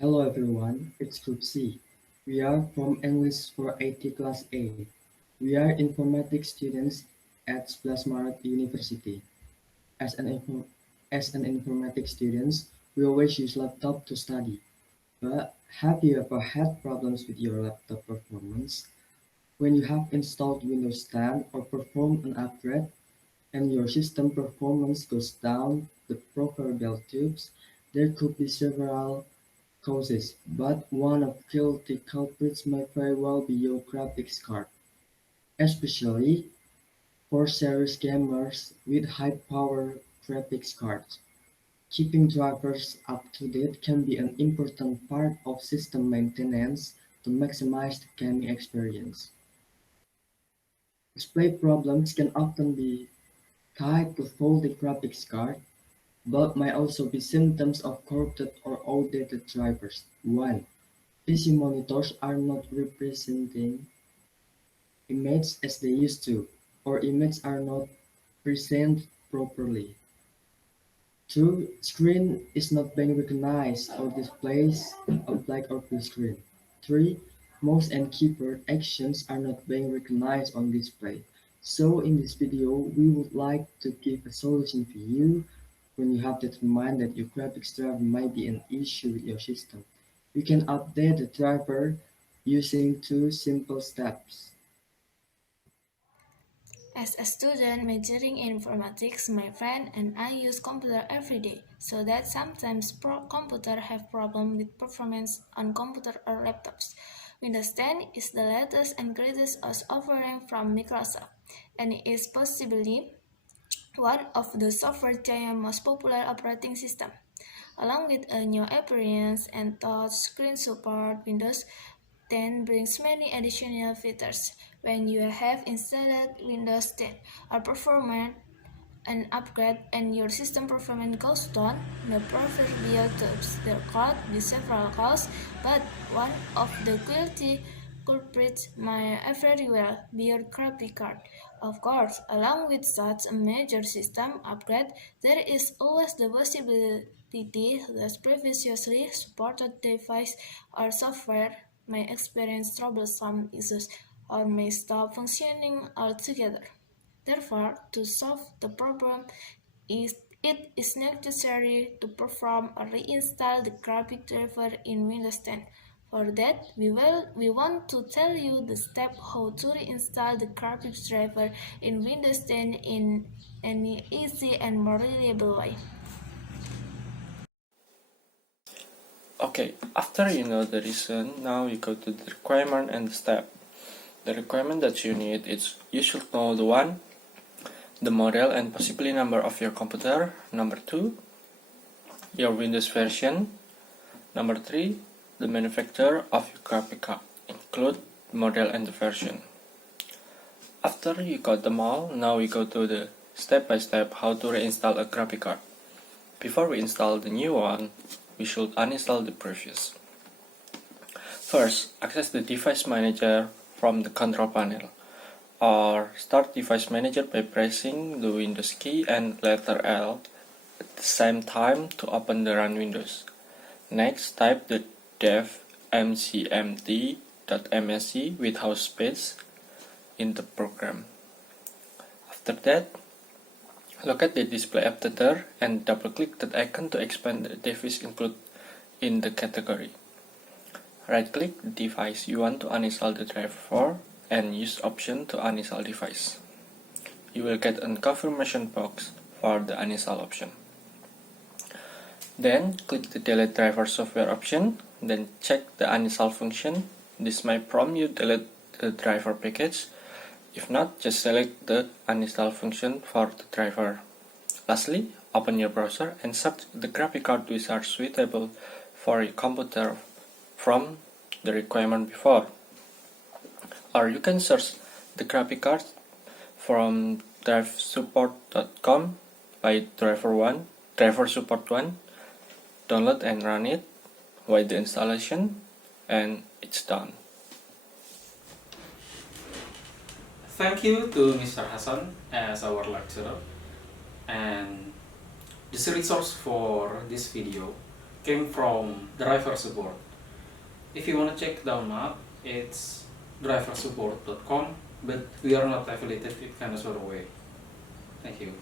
Hello everyone, it's Group C. We are from English for 80 Class A. We are informatics students at Sebelas Maret University. As an, info- as an informatics student, we always use laptop to study. But have you ever had problems with your laptop performance? When you have installed Windows 10 or performed an upgrade and your system performance goes down the proverbial tubes, there could be several causes, but one of guilty culprits may very well be your graphics card, especially for serious gamers with high-power graphics cards. Keeping drivers up to date can be an important part of system maintenance to maximize the gaming experience. Display problems can often be tied to faulty graphics card, but may also be symptoms of corrupted or outdated drivers. 1. PC monitors are not representing images as they used to, or images are not presented properly. 2. Screen is not being recognized or displays a black or blue screen. 3. Mouse and keyboard actions are not being recognized on display. So in this video, we would like to give a solution for you when you have determined that your graphics driver might be an issue with your system. You can update the driver using two simple steps. As a student majoring in informatics, my friend and I use computer every day, so that sometimes computer have problem with performance on computer or laptops. Windows 10 is the latest and greatest OS offering from Microsoft, and it is possibly one of the software giant most popular operating system. Along with a new appearance and touch screen support, Windows 10 brings many additional features. When you have installed Windows 10 or performed an upgrade and your system performance goes down, the proverbial tubes. There could be several causes, but one of the guilty culprits may very well be your graphics card. Of course, along with such a major system upgrade, there is always the possibility that previously supported device or software may experience troublesome issues or may stop functioning altogether. Therefore, to solve the problem, it is necessary to perform or reinstall the graphic driver in Windows 10. For that, we want to tell you the step how to reinstall the graphics driver in Windows 10 in an easy and more reliable way. Okay, after you know the reason, now you go to the requirement and the step. The requirement that you need is you should know the model and possibly number of your computer. Number 2, your Windows version. Number 3, the manufacturer of your graphic card. Include the model and the version. After you got them all, now we go to the step-by-step how to reinstall a graphic card. Before we install the new one, we should uninstall the previous. First, access the device manager from the control panel, or start device manager by pressing the Windows key and letter L at the same time to open the run windows. Next, type the dev mcmt.msc without space in the program. After that, look at the display updater and double-click that icon to expand the device included in the category. Right-click the device you want to uninstall the driver for and use option to uninstall device. You will get a confirmation box for the uninstall option. Then click the delete driver software option, then check the uninstall function. This might prompt you delete the driver package. If not, just select the uninstall function for the driver. Lastly, open your browser and search the graphic card wizard suitable for your computer from the requirement before. Or you can search the graphic card from drivesupport.com by driver support 1, download and run it, wait the installation, and it's done. Thank you to Mr. Hassan as our lecturer, and this resource for this video came from driver support. If you want to check down up, it's driversupport.com, but we are not affiliated with kind of sort of way. Thank you.